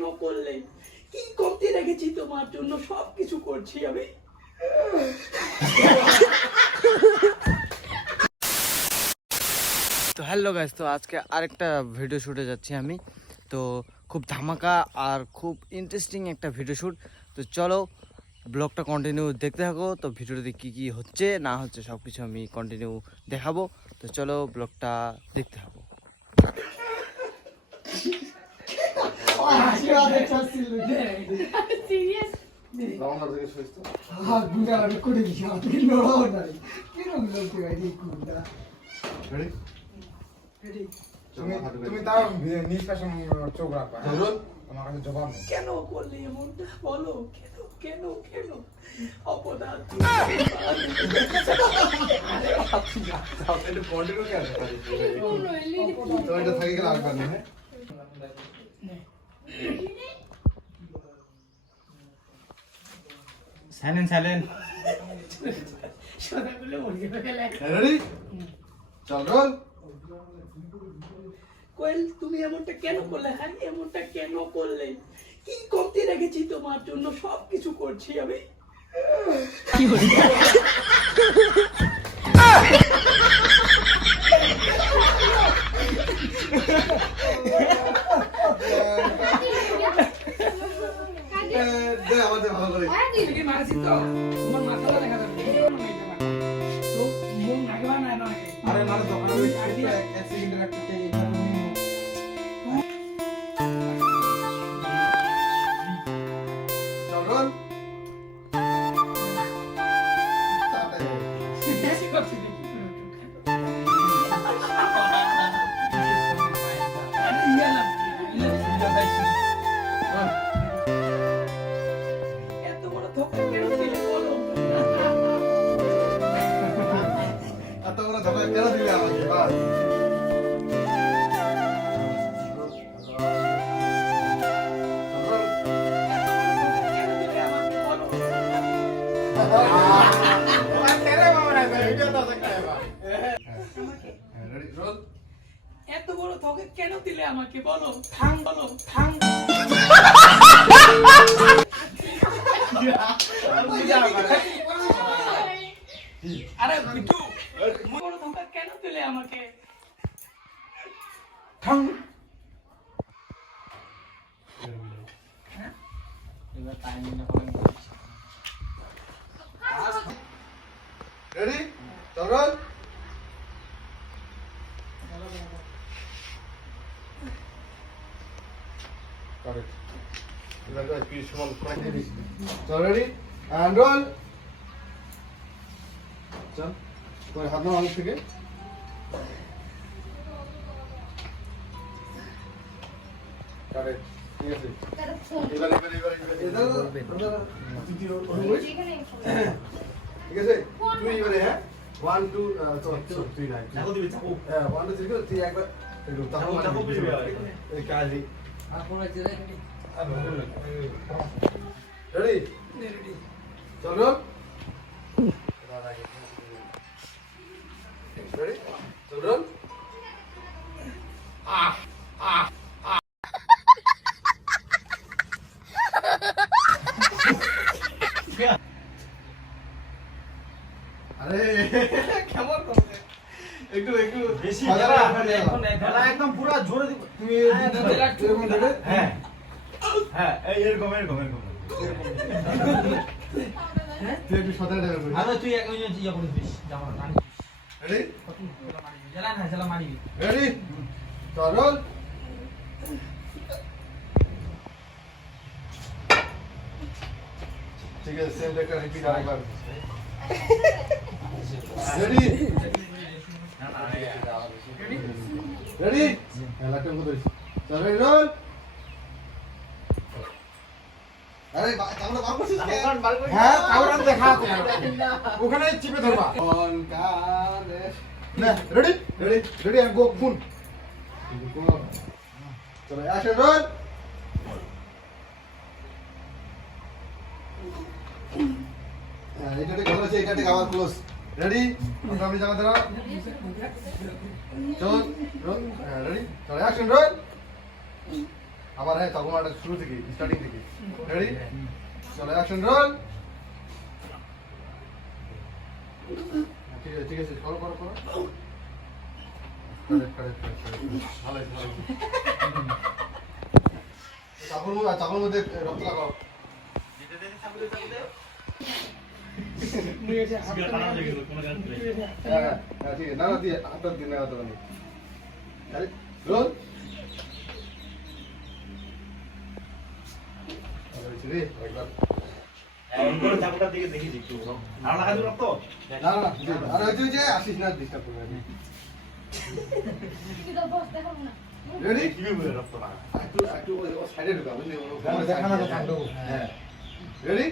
কেন করলে? কি কমতি রেখেছি তোমার জন্য, সবকিছু করছি আমি। তো হ্যালো গাইস, তো আজকে আরেকটা ভিডিও শুটে যাচ্ছি আমি। তো খুব ধামাকা আর খুব ইন্টারেস্টিং একটা ভিডিও শ্যুট। তো চলো ব্লগটা কন্টিনিউ দেখতে থাকো। তো ভিডিওতে কী কী হচ্ছে না হচ্ছে সব কিছু আমি কন্টিনিউ দেখাবো। তো চলো ব্লগটা দেখতে থাকো। তুমি তাও নিষ্কাশন চোখ রাখবা, তোমার কাছে জবাব নেই। কেন করলে এমনটা বলো? কেন কেন কেন? অপরাধ কোয়েল, তুমি এমনটা কেন করলে? হ্যাঁ, এমনটা কেন করলে? কি কমতি রেখেছি তোমার জন্য, সবকিছু করছি আমি। আরে মানে দোকানে এক সেকেন্ডের একটা এত বড় ধোঁকা কেন দিলে বলো? এত বড় ধোকা কেন দিলে আমাকে? বাস এত বড় ধোঁকা কেন দিলে আমাকে বলো? থাম বলো, থাম। আরে বিটু, বড় ধোঁকা কেন দিলে আমাকে? থাম। রেডি চল রেডি অ্যান্ড রোল। চল তোর হাত নাও আগে থেকে। কারেক্ট, ঠিক আছে। এবার ঠিক আছে, তুই এবারে হ্যাঁ 1 2 তুই নাই চাকু দিবি, চাকু হ্যাঁ 1 2 3 তুই একবার একটু চাকু চাকু দিবি এই কালি আপন আছে রে। রেডি চল রোল। রেডি চল রোল। আরে কেমন করতে একটু একটু বেশি এখন একদম পুরো জোরে দিব তুমি। হ্যাঁ হ্যাঁ এরকম এরকম এরকম তুই একটু সদাই দেখা করিস। আরে তুই এক মিনিট ইয়া করে দিস জামা টান। রেডি জলা না জলা মারি। রেডি চল রোল। ঠিক আছে, সেম একটা রিপিট আরেকবার। রেডি রেডি লাটন কো ধরিস। চল রেডি রোল। আরে আমরা বার করছিস কে? হ্যাঁ কাউরা দেখা ওখানে চিপে ধরবা অন কারে না। Ready ready ready and go full. চলো অ্যাকশন রোল। এটাতে ভালো আছে, এটাতে আবার ক্লোজ। রেডি আপনি জায়গা দাঁড়াও। চল রোল। রেডি চলো অ্যাকশন রোল। আবার হ্যাঁ তখন একটা শুরু থেকে স্টার্টিং থেকে রেডি চলো অ্যাকশন রোল ঠিক আছে ঠিক আছে করো করো করো ভালো হয়েছে ভালো হয়েছে চাপড় মধ্যে রক্ত লাগাও হ্যাঁ হ্যাঁ ঠিক আছে না না দিয়ে হাতটা দিয়ে নেওয়া তো নেই রোল ভালো হয়েছে রে একবার না না আর ওই যে আসিস না ডিস্টার্ব করবে রেডি একটু একটু ও সাইডে ঢুকা বুঝলি দেখা না তো কাণ্ড হ্যাঁ রেডি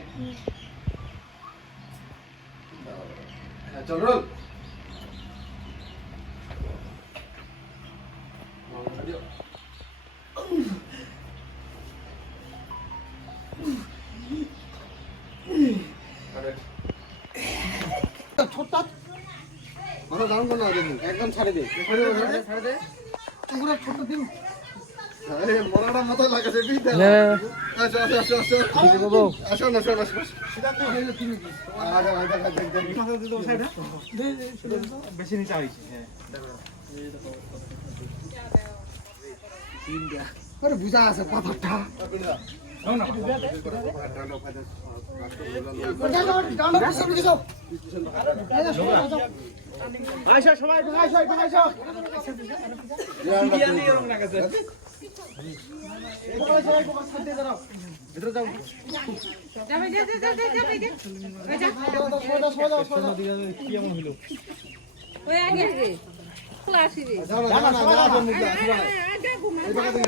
হ্যাঁ চল রোল ছোটটা মাথা ডাউন করো না একদম ছাড়ে দে ছাড়ে দে পুরো ছোট দিন আরে মরাটা মাথায় লাগাছে বিদা আচ্ছা আচ্ছা আচ্ছা আচ্ছা ঠিক আছে বাবু আসো না আসো আসো সেটা তো হইলো তুমি কি আরে আরে মাথা দিতে সাইড বেশি নিচে আইছে হ্যাঁ আরে বুঝা আছে পাথরটা না না আইসা সবাই আইসা আইসা বিরিয়ানি এরকম লাগাছে সবাই সবাই সাথে দাঁড়াও ভিতরে যাও যাবে কি এমন হলো ওই আগে রে ক্লাসি রে না না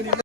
না